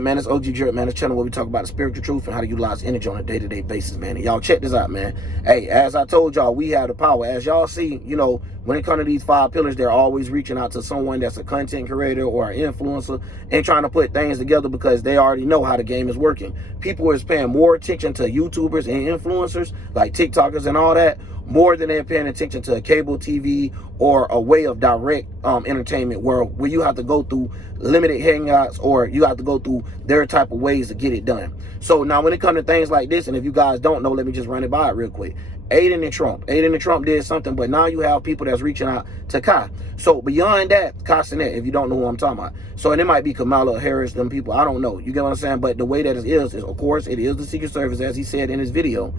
Man, it's OG Drip, man. This channel where we talk about the spiritual truth and how to utilize energy on a day-to-day basis, man. And y'all check this out, man. Hey, as I told y'all, we have the power. As y'all see, you know, when it comes to these 5 pillars, they're always reaching out to someone that's a content creator or an influencer and trying to put things together because they already know how the game is working. People is paying more attention to YouTubers and influencers, like TikTokers and all that, more than they're paying attention to a cable TV or a way of direct entertainment where you have to go through limited hangouts or you have to go through their type of ways to get it done. So now when it comes to things like this, and if you guys don't know, let me just run it by it real quick. Adin and Trump did something, but now you have people that's reaching out to Kai. So beyond that, Kai Sinet, if you don't know who I'm talking about. So, and it might be Kamala Harris, them people, I don't know. You get what I'm saying? But the way that it is, of course, it is the Secret Service, as he said in his video.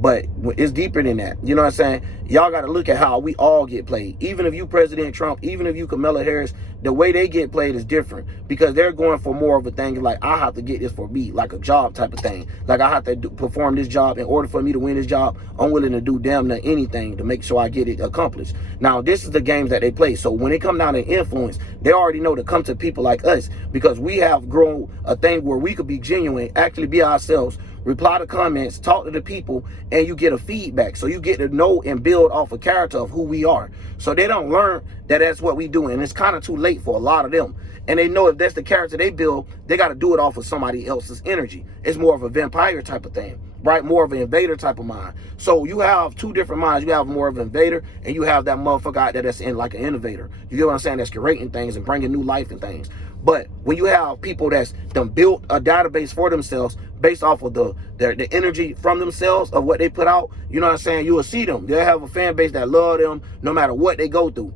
But it's deeper than that. You know what I'm saying? Y'all got to look at how we all get played. Even if you President Trump, even if you Kamala Harris, the way they get played is different because they're going for more of a thing like, I have to get this for me, like a job type of thing. Like I have to perform this job in order for me to win this job. I'm willing to do damn near anything to make sure I get it accomplished. Now, this is the games that they play. So when it come down to influence, they already know to come to people like us because we have grown a thing where we could be genuine, actually be ourselves, reply to comments, talk to the people, and you get a feedback. So you get to know and build off a character of who we are. So they don't learn that that's what we do. And it's kind of too late for a lot of them. And they know if that's the character they build, they got to do it off of somebody else's energy. It's more of a vampire type of thing, right? More of an invader type of mind. So you have 2 different minds. You have more of an invader and you have that motherfucker out there that's in like an innovator. You get what I'm saying? That's creating things and bringing new life and things. But when you have people that's done built a database for themselves based off of the energy from themselves of what they put out, you know what I'm saying? You will see them. They'll have a fan base that love them no matter what they go through.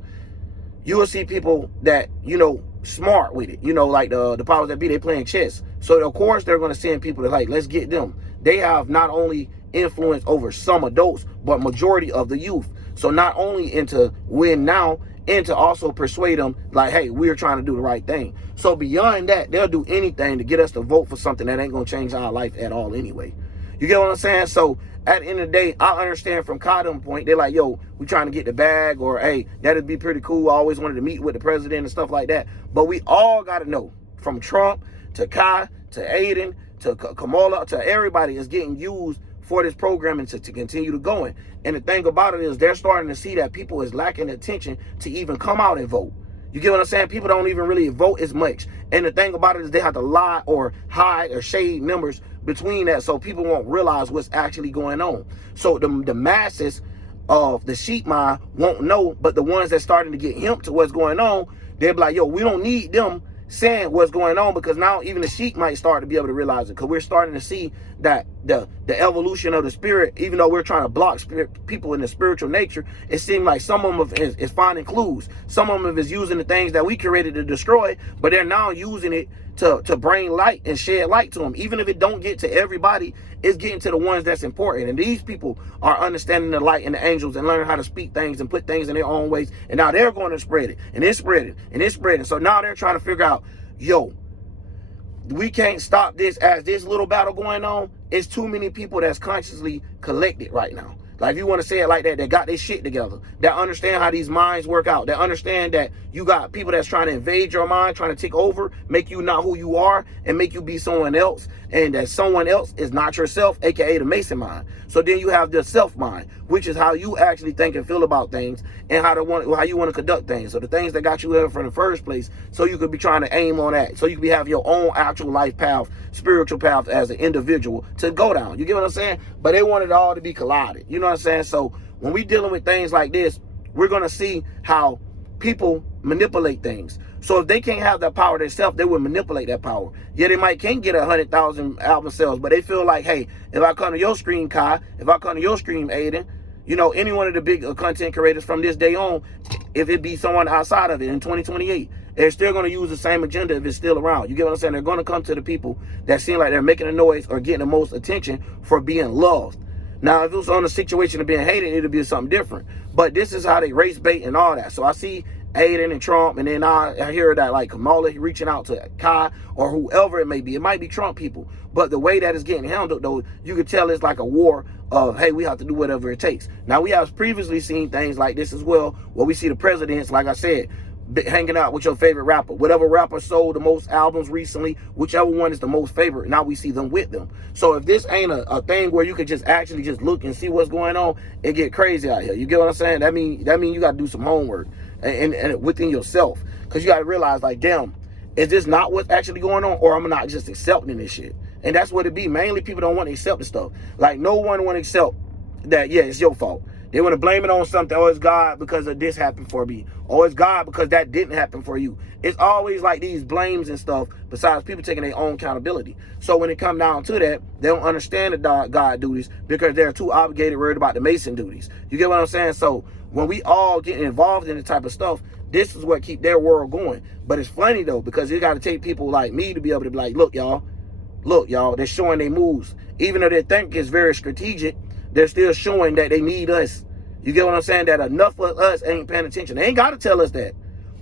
You will see people that, you know, smart with it. You know, like the powers that be, they playing chess. So, of course, they're going to send people that like, let's get them. They have not only influence over some adults, but majority of the youth. So not only into win now, and to also persuade them like, hey, we're trying to do the right thing. So beyond that, they'll do anything to get us to vote for something that ain't going to change our life at all anyway. You get what I'm saying? So at the end of the day, I understand from Kadam point, they're like, yo, we trying to get the bag, or hey, that'd be pretty cool. I always wanted to meet with the president and stuff like that. But we all got to know, from Trump to Kai to Adin to Kamala to everybody is getting used for this program and to continue to going. And the thing about it is they're starting to see that people is lacking attention to even come out and vote. You get what I'm saying? People don't even really vote as much. And the thing about it is they have to lie or hide or shade numbers between that so people won't realize what's actually going on. So the masses of the sheep mind won't know, but the ones that's starting to get him to what's going on, they'll be like, yo, we don't need them saying what's going on, because now even the sheep might start to be able to realize it, because we're starting to see that the evolution of the spirit, even though we're trying to block people in the spiritual nature, it seems like some of them is finding clues. Some of them is using the things that we created to destroy, but they're now using it to bring light and shed light to them. Even if it don't get to everybody, it's getting to the ones that's important. And these people are understanding the light and the angels and learning how to speak things and put things in their own ways. And now they're going to spread it, and it's spreading, and it's spreading. So now they're trying to figure out, yo, we can't stop this as this little battle going on. It's too many people that's consciously collected right now. Like, if you want to say it like that, they got their shit together, that understand how these minds work out, that understand that you got people that's trying to invade your mind, trying to take over, make you not who you are, and make you be someone else, and that someone else is not yourself, aka the Mason mind. So then you have the self mind, which is how you actually think and feel about things, and how you want to conduct things. So the things that got you here from the first place, so you could be trying to aim on that, so you could have your own actual life path, spiritual path as an individual to go down. You get what I'm saying? But they want it all to be collided. You know what I'm saying? So when we dealing with things like this, we're going to see how people manipulate things. So if they can't have that power themselves, they will manipulate that power. Yeah, they can't get 100,000 album sales, but they feel like, hey, if I come to your stream, Kai, if I come to your stream, Adin, you know, any one of the big content creators from this day on, if it be someone outside of it in 2028, they're still going to use the same agenda if it's still around. You get what I'm saying? They're going to come to the people that seem like they're making a noise or getting the most attention for being loved. Now, if it was on a situation of being hated, it'd be something different. But this is how they race bait and all that. So I see Adin and Trump, and then I hear that like Kamala reaching out to Kai or whoever it may be. It might be Trump people. But the way that it's getting handled, though, you could tell it's like a war of, hey, we have to do whatever it takes. Now, we have previously seen things like this as well, where we see the presidents, like I said, hanging out with your favorite rapper. Whatever rapper sold the most albums recently, whichever one is the most favorite, now we see them with them. So if this ain't a thing where you could just actually just look and see what's going on, it get crazy out here. You get what I'm saying? That mean you got to do some homework and within yourself, because you got to realize, like, damn, is this not what's actually going on, or I'm not just accepting this shit? And that's what it be. Mainly people don't want to accept the stuff. Like, no one want to accept that, yeah, it's your fault. They want to blame it on something. Oh, it's God because of this happened for me. Oh, it's God because that didn't happen for you. It's always like these blames and stuff, besides people taking their own accountability. So when it come down to that, they don't understand the God duties because they're too obligated, worried about the Mason duties. You get what I'm saying? So when we all get involved in the type of stuff, this is what keep their world going. But it's funny, though, because you got to take people like me to be able to be like, look, y'all, they're showing their moves. Even though they think it's very strategic, they're still showing that they need us. You get what I'm saying? That enough of us ain't paying attention. They ain't got to tell us that.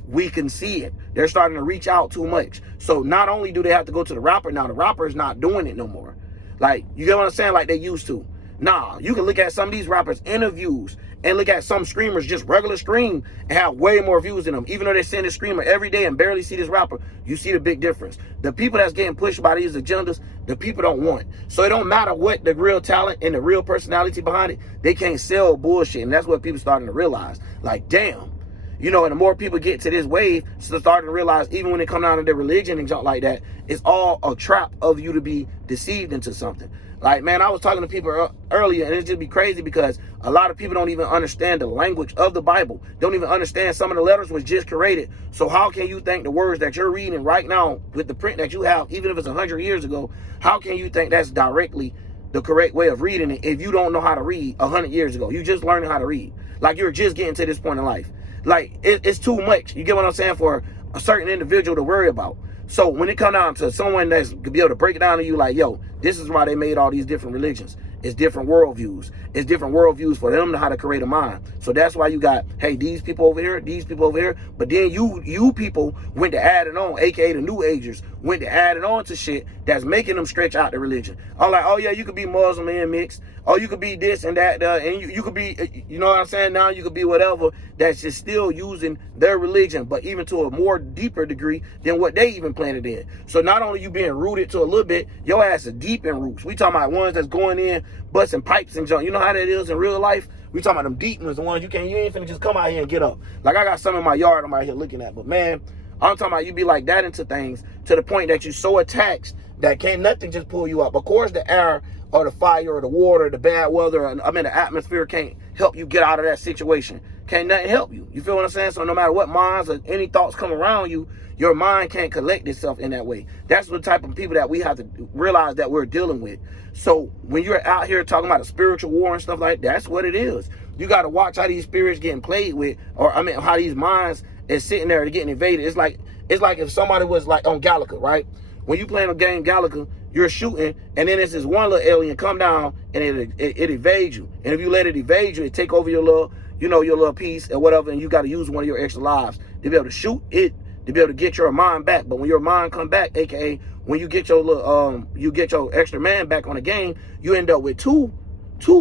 We can see it. They're starting to reach out too much. So not only do they have to go to the rapper, now the rapper is not doing it no more. Like, you get what I'm saying? Like they used to. Nah, you can look at some of these rappers' interviews and look at some streamers just regular stream and have way more views than them. Even though they send a streamer every day and barely see this rapper, you see the big difference. The people that's getting pushed by these agendas, the people don't want. So it don't matter what the real talent and the real personality behind it, they can't sell bullshit. And that's what people starting to realize. Like, damn. You know, and the more people get to this wave, so starting to realize, even when they come down to their religion and junk like that, it's all a trap of you to be deceived into something. Like, man, I was talking to people earlier, and it just be crazy because a lot of people don't even understand the language of the Bible. Don't even understand some of the letters was just created. So how can you think the words that you're reading right now with the print that you have, even if it's 100 years ago, how can you think that's directly the correct way of reading it if you don't know how to read 100 years ago? You just learning how to read. Like, you're just getting to this point in life. Like, it's too much. You get what I'm saying? For a certain individual to worry about. So when it come down to someone that's could be able to break it down to you, like, yo, this is why they made all these different religions. It's different worldviews. It's different worldviews for them to how to create a mind. So that's why you got, hey, these people over here, these people over here. But then you people went to add it on, aka the New Agers, went to add it on to shit that's making them stretch out the religion. I'm like, oh yeah, you could be Muslim and mixed. Oh, you could be this and that, and you could be, you know what I'm saying? Now you could be whatever, that's just still using their religion, but even to a more deeper degree than what they even planted in. So not only you being rooted to a little bit, your ass is deep in roots. We talking about ones that's going in, busting pipes and junk. You know how that is in real life? We talking about them deep ones, the ones you ain't finna just come out here and get up. Like, I got some in my yard I'm out here looking at, but man, I'm talking about you be like that into things to the point that you're so attached that can't nothing just pull you up. Of course, the air or the fire or the water, the bad weather, the atmosphere can't help you get out of that situation. Can't nothing help you. You feel what I'm saying? So no matter what minds or any thoughts come around you, your mind can't collect itself in that way. That's the type of people that we have to realize that we're dealing with. So when you're out here talking about a spiritual war and stuff like that, that's what it is. You got to watch how these spirits getting played with, or how these minds is sitting there and getting invaded. It's like if somebody was like on Galaga, right? When you playing a game Galaga, you're shooting, and then there's this one little alien come down and it evades you. And if you let it evade you, it take over your little piece or whatever, and you got to use one of your extra lives to be able to shoot it, to be able to get your mind back. But when your mind come back, aka when you get your little you get your extra man back on the game, you end up with two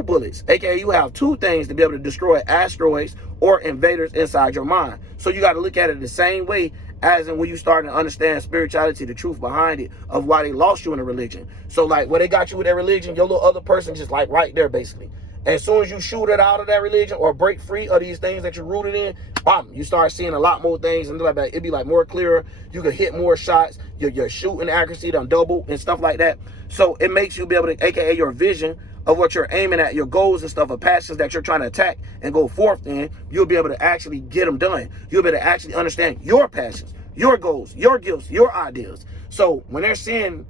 bullets, aka you have two things to be able to destroy asteroids or invaders inside your mind. So you got to look at it the same way as in when you start to understand spirituality, the truth behind it, of why they lost you in a religion. So like where they got you with their religion, your little other person just like right there basically. As soon as you shoot it out of that religion or break free of these things that you're rooted in, bam, you start seeing a lot more things, and like it'd be like more clearer. You can hit more shots. Your shooting accuracy done double and stuff like that. So it makes you be able to, aka your vision of what you're aiming at, your goals and stuff, or passions that you're trying to attack and go forth in, you'll be able to actually get them done. You'll be able to actually understand your passions, your goals, your gifts, your ideas. So when they're seeing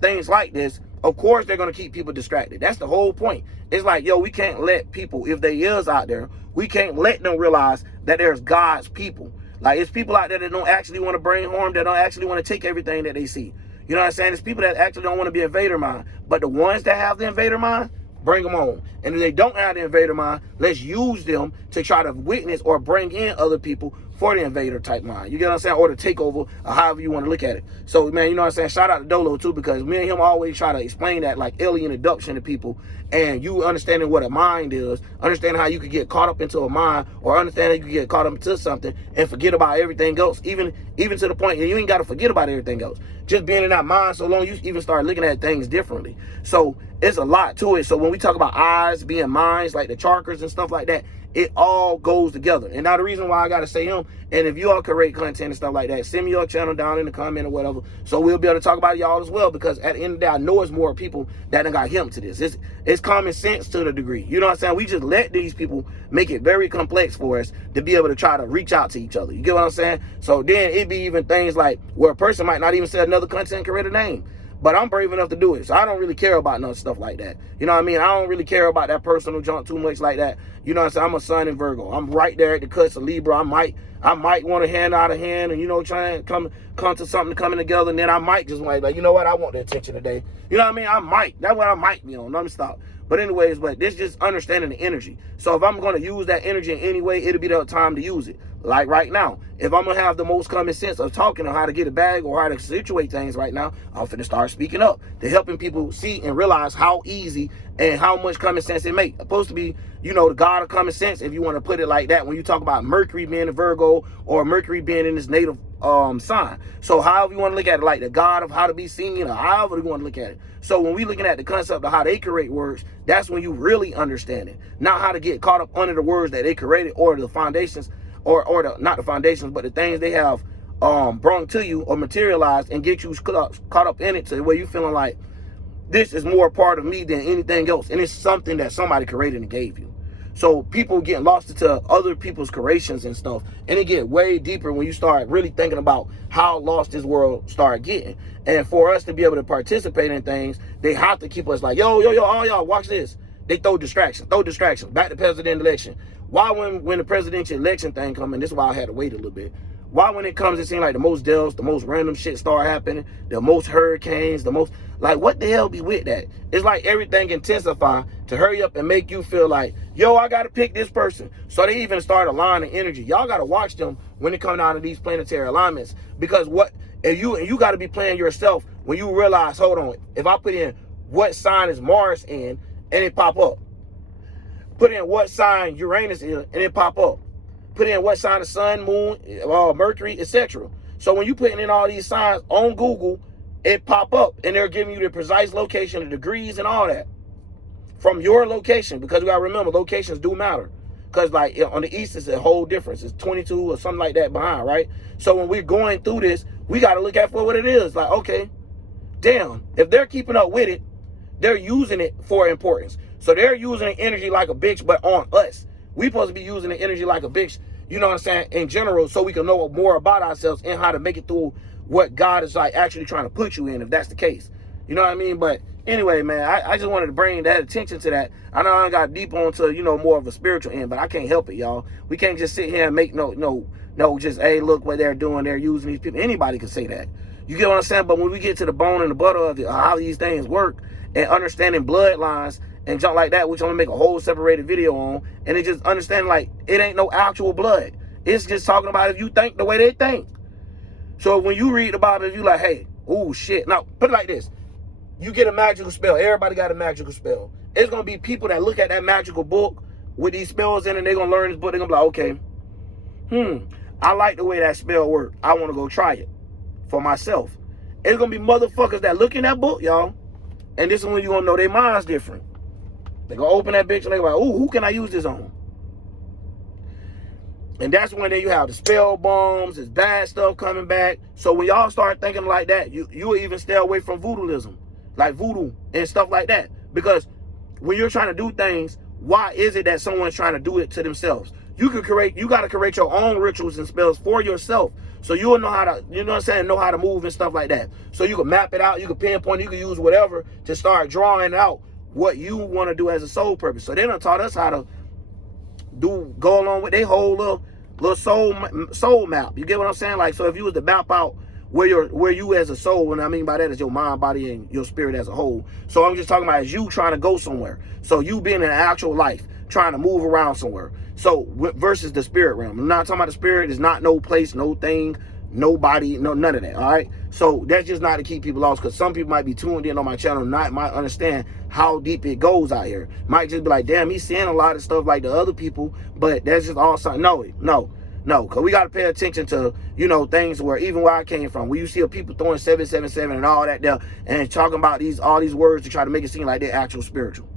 things like this, of course they're going to keep people distracted. That's the whole point. It's like, yo, we can't let people, if they is out there, we can't let them realize that there's God's people. Like, it's people out there that don't actually want to bring harm, that don't actually want to take everything that they see. You know what I'm saying? It's people that actually don't want to be invader mind. But the ones that have the invader mind, bring them on. And if they don't have the invader mind, let's use them to try to witness or bring in other people for the invader type mind. You get what I'm saying? Or the takeover, or however you want to look at it. So, man, you know what I'm saying? Shout out to Dolo, too, because me and him always try to explain that, like, alien abduction to people, and you understanding what a mind is, understanding how you could get caught up into a mind, or understanding you could get caught up into something and forget about everything else, even to the point that you ain't got to forget about everything else. Just being in that mind so long, you even start looking at things differently. So, it's a lot to it. So, when we talk about eyes being minds, like the chakras and stuff like that, it all goes together. And now the reason why I got to say him, and if you all create content and stuff like that, send me your channel down in the comment or whatever, so we'll be able to talk about y'all as well, because at the end of the day, I know it's more people that done got him to this. It's common sense to the degree. You know what I'm saying? We just let these people make it very complex for us to be able to try to reach out to each other. You get what I'm saying? So then it'd be even things like where a person might not even say another content creator name. But I'm brave enough to do it. So I don't really care about none stuff like that. You know what I mean? I don't really care about that personal junk too much like that. You know what I'm saying? I'm a Sun in Virgo. I'm right there at the cusp of Libra. I might want to hand out a hand and, you know, try and come to something coming together. And then I might just like, you know what? I want the attention today. You know what I mean? I might. That's what I might be on. Let me stop. But anyways, but this just understanding the energy. So if I'm going to use that energy in any way, it'll be the time to use it. Like right now, if I'm going to have the most common sense of talking on how to get a bag or how to situate things right now, I'm finna start speaking up to helping people see and realize how easy and how much common sense it makes. Supposed to be, you know, the God of common sense, if you want to put it like that, when you talk about Mercury being a Virgo or Mercury being in this native sign. So however you want to look at it, like the God of how to be seen, or however you want to look at it. So when we looking at the concept of how they create words, that's when you really understand it. Not how to get caught up under the words that they created or the foundations, or not the foundations, but the things they have brought to you or materialized and get you caught up in it to where you feeling like this is more a part of me than anything else. And it's something that somebody created and gave you. So people getting lost into other people's creations and stuff. And it get way deeper when you start really thinking about how lost this world started getting. And for us to be able to participate in things, they have to keep us like, yo, all y'all, watch this. They throw distractions. Back to president election. Why when the presidential election thing come in, this is why I had to wait a little bit. Why when it comes, it seems like the most deaths, the most random shit start happening, the most hurricanes, the most, like, what the hell be with that? It's like everything intensify to hurry up and make you feel like, yo, I got to pick this person. So they even start aligning energy. Y'all got to watch them when it comes down to these planetary alignments, because you got to be playing yourself when you realize, hold on, if I put in what sign is Mars in and it pop up. Put in what sign Uranus is and it pop up. Put in what sign the sun, moon, Mercury, etc. So when you putting in all these signs on Google, it pop up and they're giving you the precise location, the degrees and all that from your location, because you got to remember locations do matter. Because like on the east, it's a whole difference. It's 22 or something like that behind, right? So when we're going through this, we got to look at for what it is. Like, okay, damn, if they're keeping up with it, they're using it for importance. So they're using the energy like a bitch, but on us. We supposed to be using the energy like a bitch, you know what I'm saying, in general, so we can know more about ourselves and how to make it through what God is like actually trying to put you in, if that's the case. You know what I mean? But anyway, man, I just wanted to bring that attention to that. I know I got deep onto, you know, more of a spiritual end, but I can't help it, y'all. We can't just sit here and make no, just, hey, look what they're doing. They're using these people. Anybody can say that. You get what I'm saying? But when we get to the bone and the butter of it, how these things work, and understanding bloodlines and junk like that, which I'm gonna make a whole separated video on, and it just understanding like it ain't no actual blood. It's just talking about if you think the way they think. So when you read the Bible, you like, hey, oh shit. Now put it like this: you get a magical spell. Everybody got a magical spell. It's gonna be people that look at that magical book with these spells in it, and they're gonna learn this book. They're gonna be like, okay, I like the way that spell worked. I want to go try it for myself. It's gonna be motherfuckers that look in that book, y'all, and this is when you gonna know their mind's different. They gonna open that bitch and they go like, oh, who can I use this on? And that's when then you have the spell bombs, this bad stuff coming back. So when y'all start thinking like that, you will even stay away from voodooism, like voodoo and stuff like that. Because when you're trying to do things, why is it that someone's trying to do it to themselves? You got to create your own rituals and spells for yourself. So you'll know how to, you know what I'm saying, know how to move and stuff like that. So you can map it out, you can pinpoint, you can use whatever to start drawing out what you want to do as a soul purpose. So they done taught us how to go along with their whole little soul map. You get what I'm saying? Like, so if you was to map out where you as a soul, and I mean by that is your mind, body, and your spirit as a whole. So I'm just talking about as you trying to go somewhere. So you being in actual life, trying to move around somewhere. So versus the spirit realm. I'm not talking about the spirit. Is not no place, no thing, nobody, no none of that. All right. So that's just not to keep people lost, because some people might be tuned in on my channel, might understand how deep it goes out here. Might just be like, damn, he's saying a lot of stuff like the other people, but that's just all something. No, because we got to pay attention to, you know, things where even where I came from, where you see people throwing 777 and all that there and talking about all these words to try to make it seem like they're actual spiritual.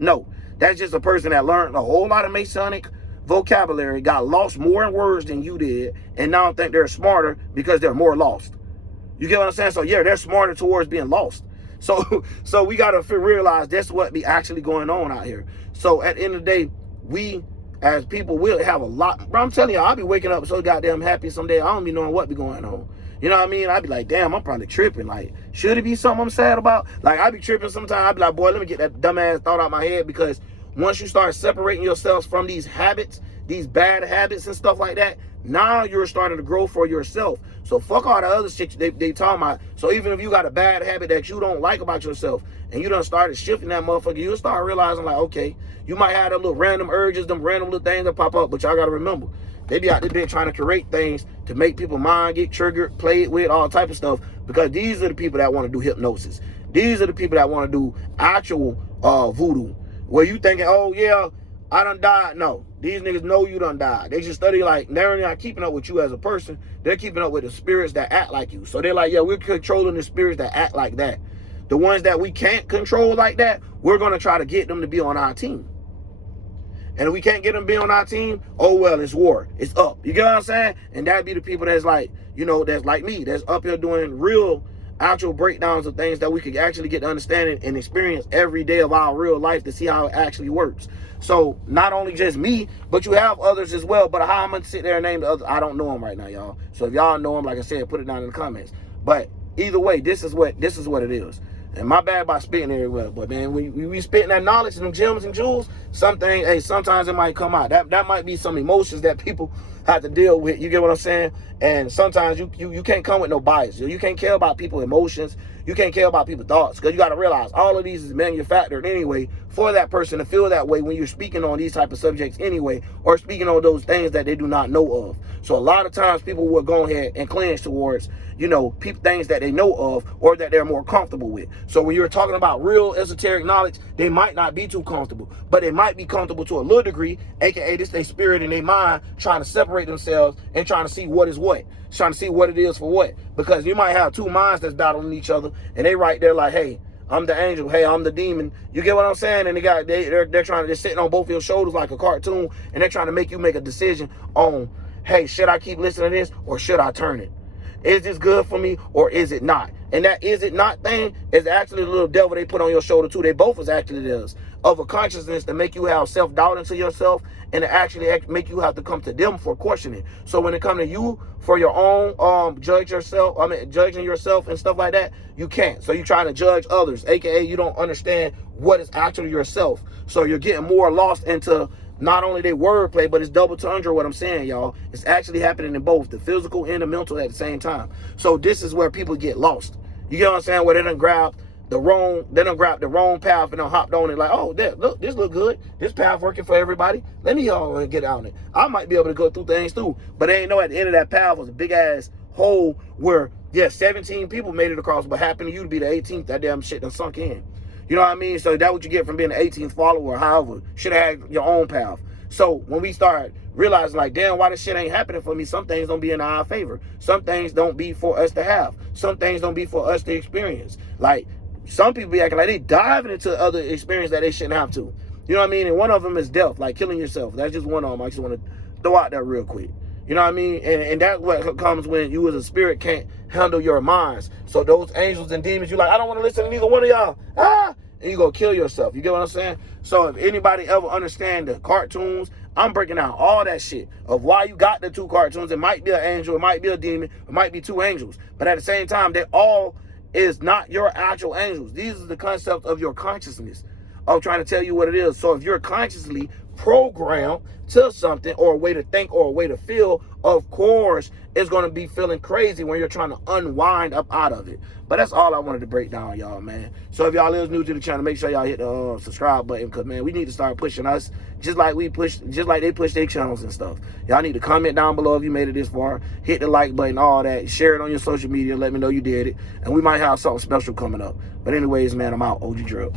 No, that's just a person that learned a whole lot of Masonic vocabulary, got lost more in words than you did, and now think they're smarter because they're more lost. You get what I'm saying? So yeah, they're smarter towards being lost. So we got to realize that's what be actually going on out here. So at the end of the day, we as people will have a lot. Bro, I'm telling you, I'll be waking up so goddamn happy someday. I don't be knowing what be going on. You know what I mean? I'd be like, damn, I'm probably tripping. Like, should it be something I'm sad about? Like, I be tripping sometimes. I'd be like, boy, let me get that dumbass thought out my head, because once you start separating yourselves from these habits, these bad habits and stuff like that, now you're starting to grow for yourself. So fuck all the other shit they talking about. So even if you got a bad habit that you don't like about yourself, and you done started shifting that motherfucker, you'll start realizing like, okay, you might have them little random urges, them random little things that pop up, but y'all got to remember, they be out there trying to create things to make people's mind get triggered, play it with, all type of stuff, because these are the people that want to do hypnosis. These are the people that want to do actual voodoo, where you thinking, oh yeah, I done died. No, these niggas know you done died. They just study like, they're not keeping up with you as a person. They're keeping up with the spirits that act like you. So they're like, yeah, we're controlling the spirits that act like that. The ones that we can't control like that, we're going to try to get them to be on our team. And if we can't get them to be on our team, oh well, it's war. It's up. You get what I'm saying? And that'd be the people that's like, you know, that's like me, that's up here doing real actual breakdowns of things that we could actually get to understand and experience every day of our real life to see how it actually works. So not only just me, but you have others as well. But how I'm going to sit there and name the others, I don't know them right now, y'all. So if y'all know them, like I said, put it down in the comments. But either way, this is what it is. And my bad about spitting everywhere, but man, when we spitting that knowledge and them gems and jewels, something, hey, sometimes it might come out. That might be some emotions that people have to deal with. You get what I'm saying? And sometimes you can't come with no bias. You can't care about people's emotions. You can't care about people's thoughts, because you got to realize all of these is manufactured anyway for that person to feel that way when you're speaking on these type of subjects anyway, or speaking on those things that they do not know of. So a lot of times people will go ahead and cleanse towards, you know, things that they know of or that they're more comfortable with. So when you're talking about real esoteric knowledge, they might not be too comfortable, but they might be comfortable to a little degree, aka this their spirit and their mind trying to separate themselves and trying to see what is what, trying to see what it is for what. Because you might have two minds that's battling each other, and they right there like, hey, I'm the angel, hey, I'm the demon. You get what I'm saying? And they're trying to, they're sitting on both of your shoulders like a cartoon, and they're trying to make you make a decision on, hey, should I keep listening to this or should I turn it? Is this good for me or is it not? And that is it not thing is actually the little devil they put on your shoulder too. They both is actually this of a consciousness to make you have self-doubt into yourself, and to actually make you have to come to them for questioning. So when it comes to you for your own judging yourself and stuff like that, you can't. So you're trying to judge others, aka you don't understand what is actually yourself. So you're getting more lost into not only their wordplay, but it's double entendre what I'm saying, y'all. It's actually happening in both the physical and the mental at the same time. So this is where people get lost. You get what I'm saying? Where they done grab the wrong path and then hopped on it like, oh, look, this look good. This path working for everybody. Let me get on it. I might be able to go through things too. But they ain't know at the end of that path was a big ass hole where, yeah, 17 people made it across, but happened to you to be the 18th. That damn shit done sunk in. You know what I mean? So that's what you get from being the 18th follower or however. Should have had your own path. So when we start realizing like, damn, why this shit ain't happening for me? Some things don't be in our favor. Some things don't be for us to have. Some things don't be for us to experience. Like some people be acting like they diving into other experience that they shouldn't have to. You know what I mean? And one of them is death, like killing yourself. That's just one of them. I just want to throw out there real quick. You know what I mean? And that's what comes when you as a spirit can't handle your minds. So those angels and demons, you're like, I don't want to listen to neither one of y'all. And you go kill yourself. You get what I'm saying? So if anybody ever understand the cartoons, I'm breaking down all that shit of why you got the two cartoons. It might be an angel, it might be a demon, it might be two angels. But at the same time, they all is not your actual angels. These are the concepts of your consciousness of trying to tell you what it is. So if you're consciously programmed to something or a way to think or a way to feel, of course, it's going to be feeling crazy when you're trying to unwind up out of it. But that's all I wanted to break down, y'all, man. So if y'all is new to the channel, make sure y'all hit the subscribe button, because, man, we need to start pushing us just like they push their channels and stuff. Y'all need to comment down below if you made it this far. Hit the like button, all that. Share it on your social media. Let me know you did it. And we might have something special coming up. But anyways, man, I'm out. OG Drill.